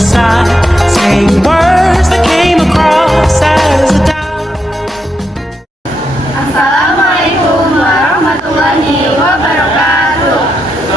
side, saying words that came across as a doubt. Assalamualaikum warahmatullahi wabarakatuh.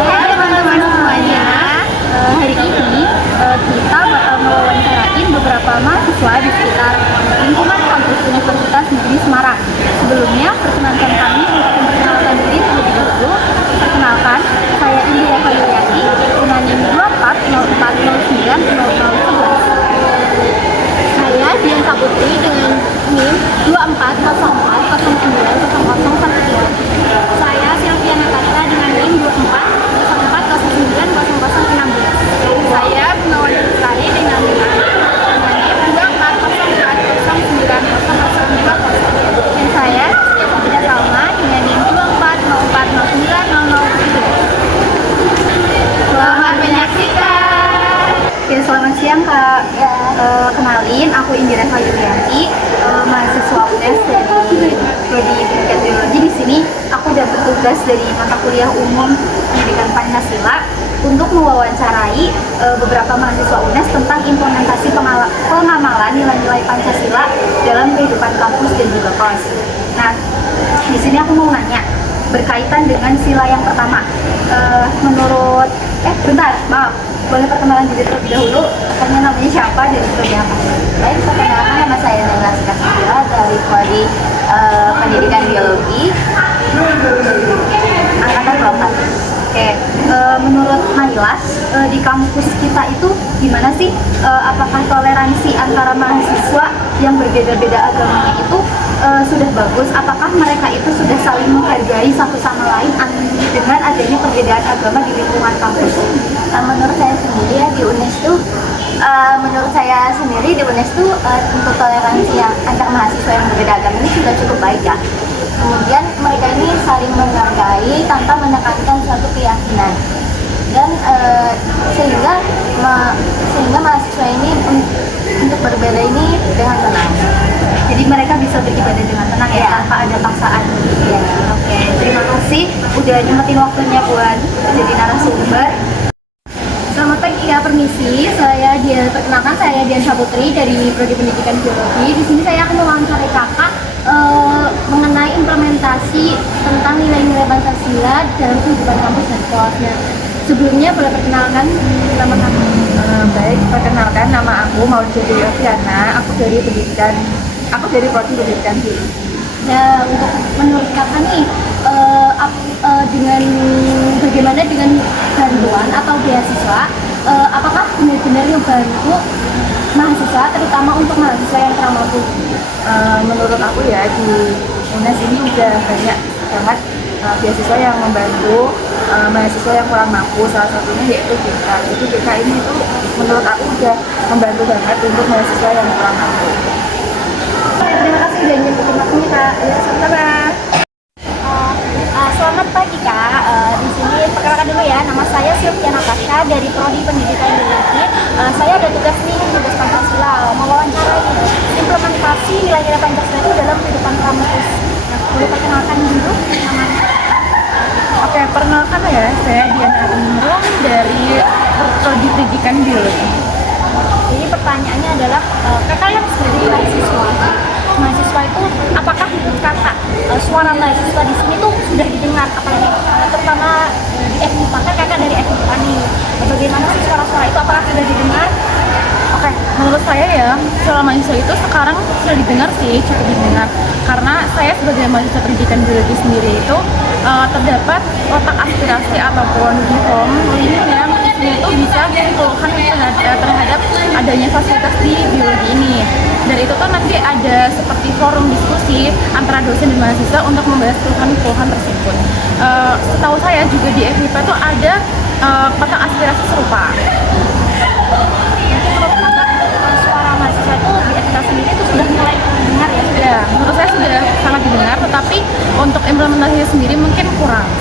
Hai teman-teman semuanya, hari ini kita bakal mewawancarain beberapa mahasiswa di sekitar lingkungan kampus Universitas Negeri Semarang. Sebelumnya, perkenalkan kami untuk memperkenalkan diri terlebih dahulu. Perkenalkan, saya Indira Yuliati dengan NIM 2404090011. Saya Dian Saputri dengan NIM 2404090013. Saya Sylvia Natasha dengan NIM 2404090016. Saya Gunawan Lestari dengan NIM 2404090020. Dan saya Siti Salma dengan NIM 2404090013. Selamat menyaksikan. Oke, selamat siang Kak. Kenalin, aku Indira Yuliati, mahasiswa UNES dari Prodi Pendidikan Biologi. Di sini aku dapat tugas dari mata kuliah umum Pendidikan Pancasila untuk mewawancarai beberapa mahasiswa UNES tentang implementasi pengamalan nilai-nilai Pancasila dalam kehidupan kampus dan juga kelas. Nah, di sini aku mau nanya berkaitan dengan sila yang pertama. Boleh perkenalan diri terlebih dahulu, karena namanya siapa dan prodi apa? Baik, perkenalkan nama saya Nela Sikasila dari Prodi Pendidikan Biologi Angkatan 24. Oke, menurut Nailas, di kampus kita itu gimana sih? Apakah toleransi antara mahasiswa yang berbeda-beda agamanya itu sudah bagus? Apakah mereka itu sudah saling menghargai satu sama lain dengan adanya perbedaan agama di lingkungan kampus? Menurut saya sendiri ya di UNES tuh untuk toleransi yang antar mahasiswa yang berbeda agama ini sudah cukup baik ya. Kemudian mereka ini saling menghargai tanpa menekankan suatu keyakinan, dan sehingga mahasiswa ini untuk berbeda ini dengan tenang. Jadi mereka bisa beribadah dengan tenang ya, tanpa ada paksaan. Ya. Oke, terima kasih udah nyempetin waktunya buat jadi narasumber. Selamat pagi ya, permisi. Perkenalkan saya Dian Saputri dari Prodi Pendidikan Biologi. Di sini saya akan mewawancarai kakak mengenai implementasi tentang nilai-nilai Pancasila dalam kehidupan kampus dan kelasnya. Sebelumnya boleh perkenalkan nama kakak? Baik, perkenalkan nama aku Maudie Yofiana. Aku dari Prodi Pendidikan Biologi. Nah, untuk menurut kakak nih, bagaimana dengan bantuan atau beasiswa? Apakah benar-benar ngebantu mahasiswa, terutama untuk mahasiswa yang kurang mampu? Menurut aku ya di UNES ini udah banyak banget beasiswa yang membantu mahasiswa yang kurang mampu. Salah satunya yaitu JK. Jadi JK ini tuh menurut aku udah membantu banget untuk mahasiswa yang kurang mampu. Terima kasih udah nyempetin waktunya Kak. Ya, sama-sama. Selamat pagi Kak. Di sini perkenalkan dulu ya, nama saya Sylvia Natasha dari Prodi Pendidikan Biologi. Saya ada tugas Pancasila, mewawancarai implementasi nilai-nilai Pancasila itu dalam kehidupan kampus. Nah, boleh perkenalkan dulu namanya? Oke, perkenalkan ya, saya Diana Imron dari Prodi Pendidikan Biologi. Jadi pertanyaannya adalah, kakak yang sebagai mahasiswa itu apakah menurut kakak suara mahasiswa di sini tuh sudah didengar, apalagi terutama di FIPA, kan kakak dari FIPA nih, bagaimana sih suara-suara itu, apakah sudah didengar? Oke, menurut saya ya, suara mahasiswa itu sekarang sudah didengar sih, cukup didengar. Karena saya sebagai mahasiswa pendidikan biologi sendiri itu terdapat kotak aspirasi ataupun form yang isinya itu bisa mengeluhkan terhadap adanya fasilitas di biologi ini. Dan itu tuh nanti ada seperti forum diskusi antara dosen dan mahasiswa untuk membahas keluhan tersebut. Setahu saya juga di FIPA itu ada kotak aspirasi serupa. Suara mahasiswa itu di FIPA sendiri itu sudah mulai didengar ya? Ya, menurut saya sudah sangat didengar, tetapi untuk implementasinya sendiri mungkin kurang.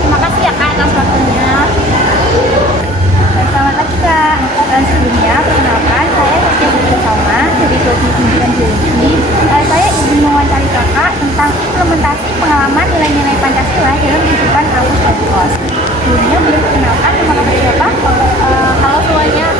Terima kasih ya Kak atas waktunya. Selamat pagi Kak. Dan sebelumnya perkenalkan, saya Siti Salma dari Prodi Pendidikan Biologi. Saya ingin mewawancari kakak tentang implementasi pengalaman nilai-nilai Pancasila dalam kehidupan kampus dan kelas. Sebelumnya boleh perkenalkan nama kakak siapa? Halo semuanya,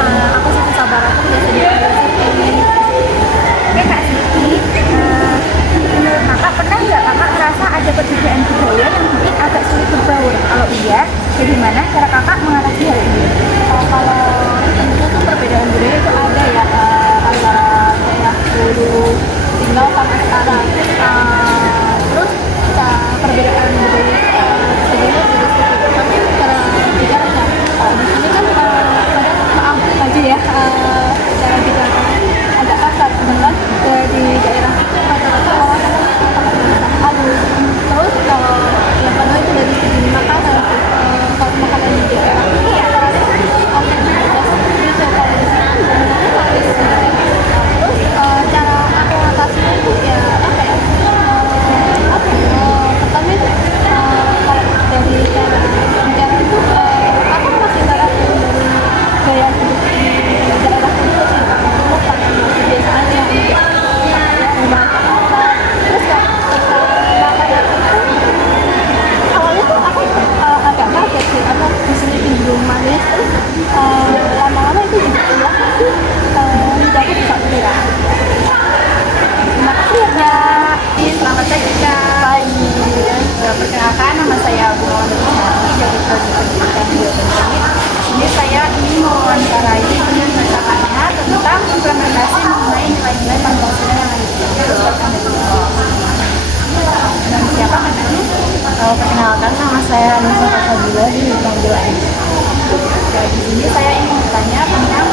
ini saya ingin bertanya tentang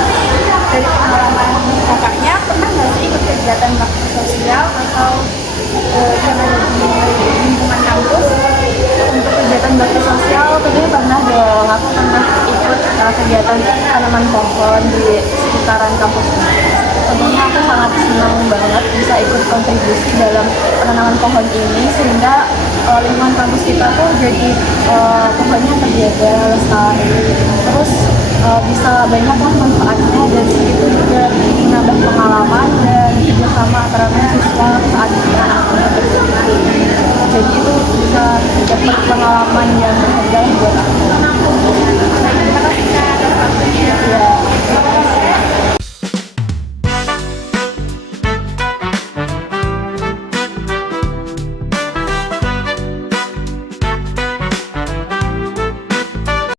dari pengalaman kakaknya, pernah nggak sih ikut kegiatan bakti sosial atau yang ada di lingkungan kampus? Untuk kegiatan bakti sosial tentunya pernah dong. Aku pernah ikut kegiatan tanaman pohon di sekitaran kampus. Tentunya aku sangat senang banget bisa ikut kontribusi dalam penanaman pohon ini sehingga lingkungan kampus kita tuh jadi pohonnya terjaga lestari. Terus bisa banyak lah manfaatnya, dan itu juga menambah pengalaman dan kerjasama antara mahasiswa saat menanam pohon tersebut. Jadi itu bisa dapat pengalaman yang berharga buat aku.